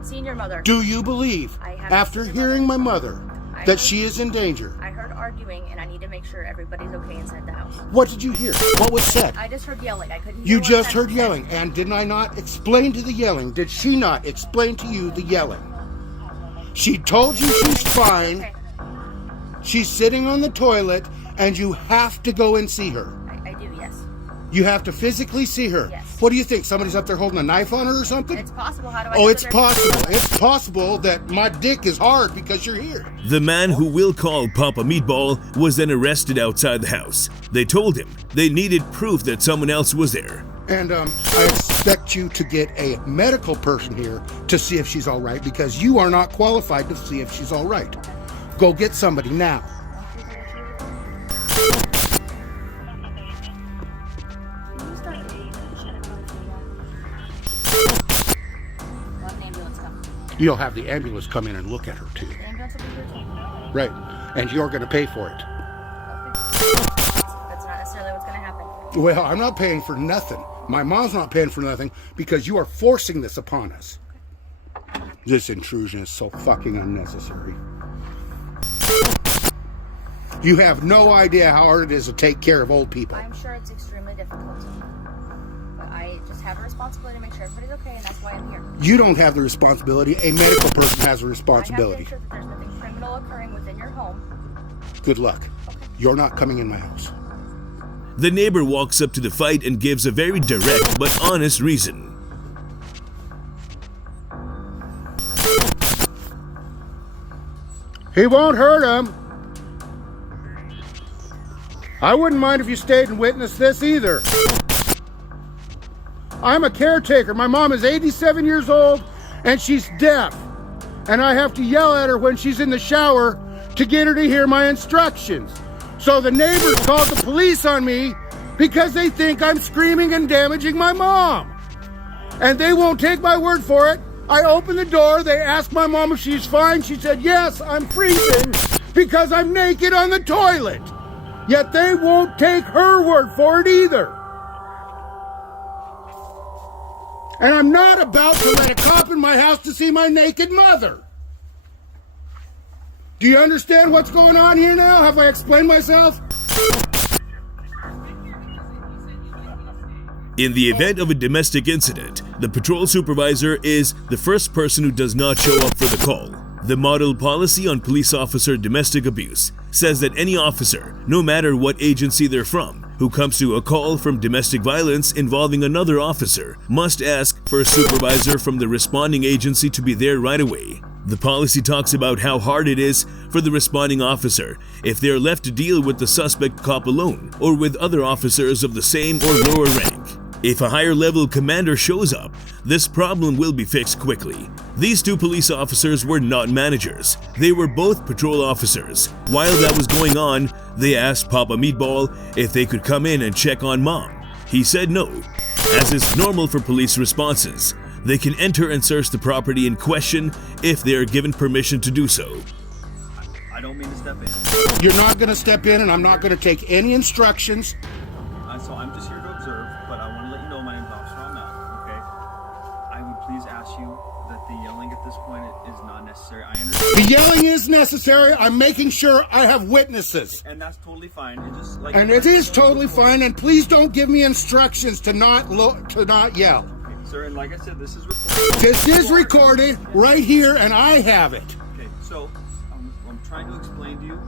haven't seen your mother. Do you believe, after hearing my mother, that she is in danger? I heard arguing, and I need to make sure everybody's okay inside the house. What did you hear? What was said? I just heard yelling. I couldn't hear You what just said. heard yelling, and did I not explain to the yelling? Did she not explain to you the yelling? She told you she's fine. Okay. She's sitting on the toilet, and you have to go and see her. I do, yes. You have to physically see her. Yes. What do you think? Somebody's up there holding a knife on her or something? It's possible. How do I Oh, know it's that there's- possible. It's possible that my dick is hard because you're here. The man who we'll call Papa Meatball was then arrested outside the house. They told him they needed proof that someone else was there. And I expect you to get a medical person here to see if she's all right, because you are not qualified to see if she's all right. Go get somebody now. Let an ambulance come. You'll have the ambulance come in and look at her too. The ambulance will be here too. Right. And you're going to pay for it. That's not necessarily what's going to happen. Well, I'm not paying for nothing. My mom's not paying for nothing because you are forcing this upon us. This intrusion is so fucking unnecessary. You have no idea how hard it is to take care of old people. I'm sure it's extremely difficult. But I just have a responsibility to make sure everybody's okay, and that's why I'm here. You don't have the responsibility. A medical person has a I responsibility. have to ensure that there's nothing criminal occurring within your home. Good luck. You're not coming in my house. The neighbor walks up to the fight and gives a very direct but honest reason. He won't hurt him. I wouldn't mind if you stayed and witnessed this either. I'm a caretaker. My mom is 87 years old and she's deaf. And I have to yell at her when she's in the shower to get her to hear my instructions. So the neighbors called the police on me because they think I'm screaming and damaging my mom. And they won't take my word for it. I opened the door, they asked my mom if she's fine. She said, yes, I'm freezing because I'm naked on the toilet. Yet they won't take her word for it either. And I'm not about to let a cop in my house to see my naked mother. Do you understand what's going on here now? Have I explained myself? In the event of a domestic incident, the patrol supervisor is the first person who does not show up for the call. The model policy on police officer domestic abuse says that any officer, no matter what agency they're from, who comes to a call from domestic violence involving another officer must ask for a supervisor from the responding agency to be there right away. The policy talks about how hard it is for the responding officer if they are left to deal with the suspect cop alone or with other officers of the same or lower rank. If a higher level commander shows up, this problem will be fixed quickly. These two police officers were not managers. They were both patrol officers. While that was going on, they asked Papa Meatball if they could come in and check on Mom. He said no. As is normal for police responses, they can enter and search the property in question if they are given permission to do so. I don't mean to step in. You're not going to step in, and I'm not going to take any instructions. So I'm just here to observe, but I want to let you know my name's Officer Ahmed, okay? I would please ask you that the yelling at this point is not necessary. I understand. The yelling is necessary. I'm making sure I have witnesses. And that's totally fine. And just like And it is totally fine, and please don't give me instructions to not yell. Okay, sir, and like I said, this is recorded. This is recorded right here, and I have it. Okay, so I'm trying to explain to you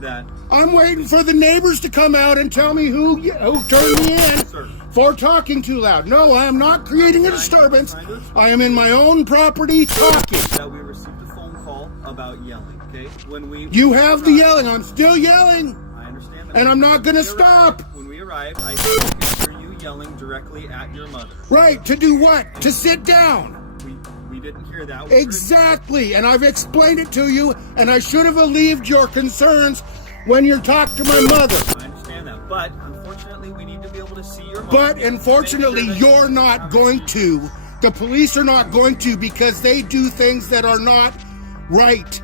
that I'm waiting for the neighbors to come out and tell me who turned me in Sir. for talking too loud. No, I am not creating a disturbance. I am in my own property talking. that we received a phone call about yelling, okay? When we You have the yelling. I'm still yelling, I understand that. and I'm not going to When we arrived- stop. When we arrived, I could hear you yelling directly at your mother. Right, to do what? To sit down. We didn't hear that. Exactly, and I've explained it to you, and I should have alleviated your concerns when you talked to my mother. I understand that, but unfortunately, we need to be able to see your mom. But unfortunately, you're not going to. The police are not going to, because they do things that are not right.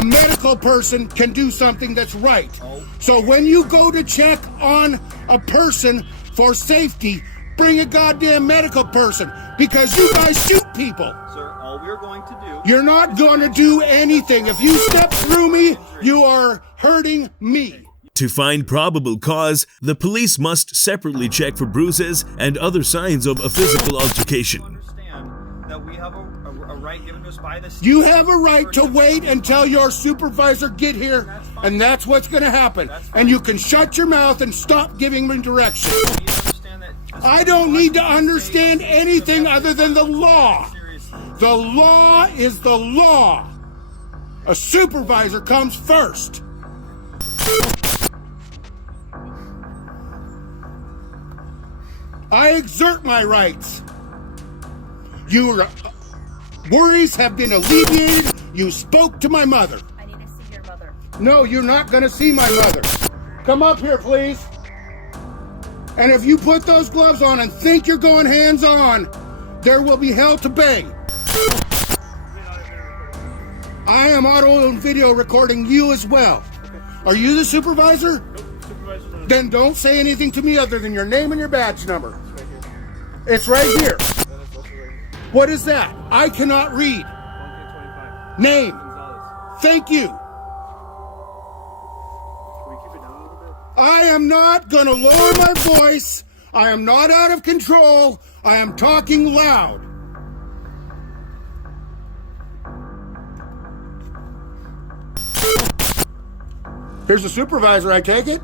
A medical person can do something that's right. So when you go to check on a person for safety, bring a goddamn medical person because you guys shoot people. Sir, all we're going to do... You're not going to do anything. If you step through me, you are hurting me. To find probable cause, the police must separately check for bruises and other signs of a physical altercation. Understand that we have a right given to us by the state. You have a right to wait until your supervisor get here, and that's what's going to happen. And you can shut your mouth and stop giving me directions. I don't need to understand anything other than the law. The law is the law. A supervisor comes first. I exert my rights. Your worries have been alleviated. You spoke to my mother. I need to see your mother. No, you're not going to see my mother. Come up here, please. And if you put those gloves on and think you're going hands-on, there will be hell to pay. I am audio and video recording you as well. Are you the supervisor? Nope, supervisor's on. Then don't say anything to me other than your name and your badge number. It's right here. What is that? I cannot read. 1K25. Name. Gonzalez. Thank you. Can we keep it down a little bit? I am not going to lower my voice. I am not out of control. I am talking loud. Here's the supervisor, I take it?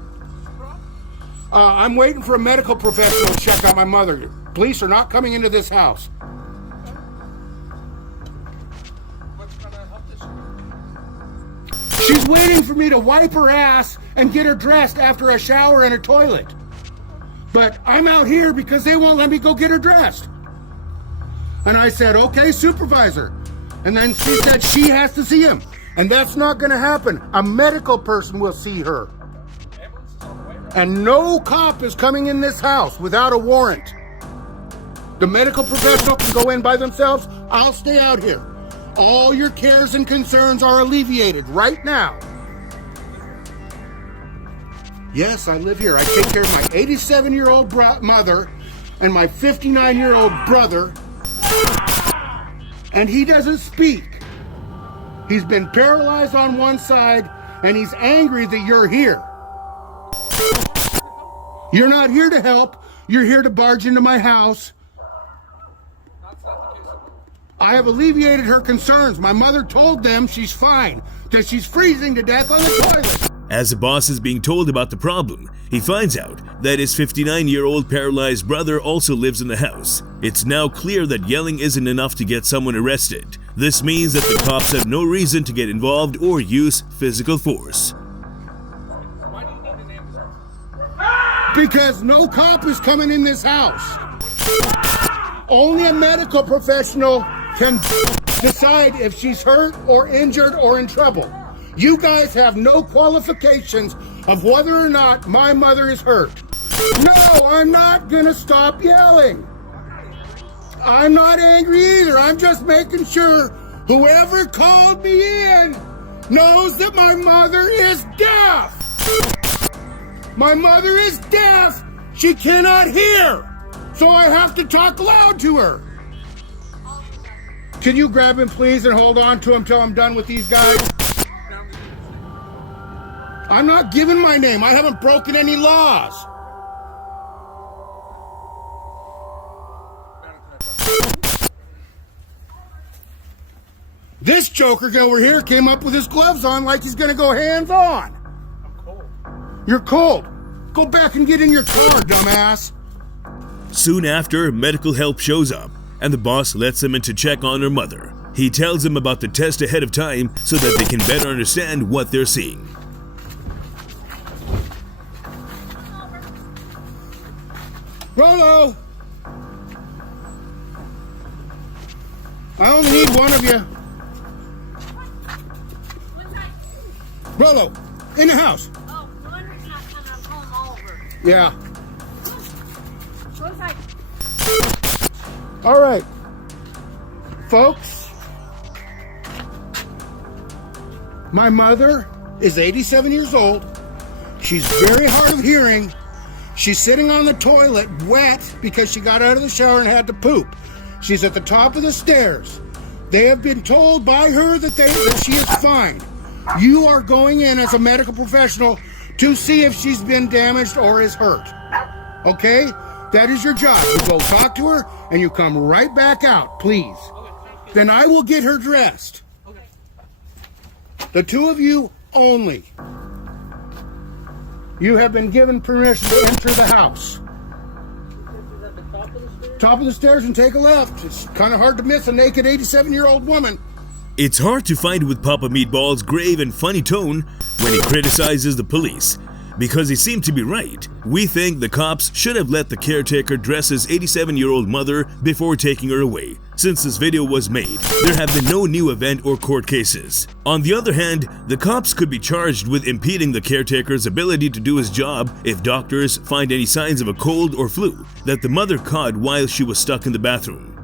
I'm waiting for a medical professional to check on my mother. Police are not coming into this house. What's gonna help this? She's waiting for me to wipe her ass and get her dressed after a shower and a toilet. But I'm out here because they won't let me go get her dressed. And I said, okay, supervisor. And then she said she has to see him. And that's not going to happen. A medical person will see her. And no cop is coming in this house without a warrant. The medical professional can go in by themselves. I'll stay out here. All your cares and concerns are alleviated right now. Yes, I live here. I take care of my 87-year-old mother and my 59-year-old brother. And he doesn't speak. He's been paralyzed on one side, and he's angry that you're here. You're not here to help. You're here to barge into my house. I have alleviated her concerns. My mother told them she's fine, that she's freezing to death on the toilet. As the boss is being told about the problem, he finds out that his 59-year-old paralyzed brother also lives in the house. It's now clear that yelling isn't enough to get someone arrested. This means that the cops have no reason to get involved or use physical force. Why do you need to name this? Because no cop is coming in this house. Only a medical professional can decide if she's hurt or injured or in trouble. You guys have no qualifications of whether or not my mother is hurt. No, I'm not gonna stop yelling. I'm not angry either. I'm just making sure whoever called me in knows that my mother is deaf. My mother is deaf. She cannot hear. So I have to talk loud to her. Can you grab him, please, and hold on to him till I'm done with these guys? I'm not giving my name. I haven't broken any laws. This joker over here came up with his gloves on like he's gonna go hands-on. I'm cold. You're cold. Go back and get in your car, dumbass. Soon after, medical help shows up, and the boss lets him in to check on her mother. He tells him about the test ahead of time so that they can better understand what they're seeing. Rollo! I only need one of you. Rollo, in the house. Oh, no wonder he's not coming. I'm calling all over. Yeah. Go inside. All right. Folks, my mother is 87 years old. She's very hard of hearing. She's sitting on the toilet wet because she got out of the shower and had to poop. She's at the top of the stairs. They have been told by her that she is fine. You are going in as a medical professional to see if she's been damaged or is hurt. Okay? That is your job. You go talk to her and you come right back out, please. Then I will get her dressed. The two of you only. You have been given permission to enter the house. Top of the stairs and take a left. It's kind of hard to miss a naked 87-year-old woman. It's hard to find with Papa Meatball's grave and funny tone when he criticizes the police, because he seemed to be right. We think the cops should have let the caretaker dress his 87-year-old mother before taking her away. Since this video was made, there have been no new event or court cases. On the other hand, the cops could be charged with impeding the caretaker's ability to do his job if doctors find any signs of a cold or flu that the mother caught while she was stuck in the bathroom.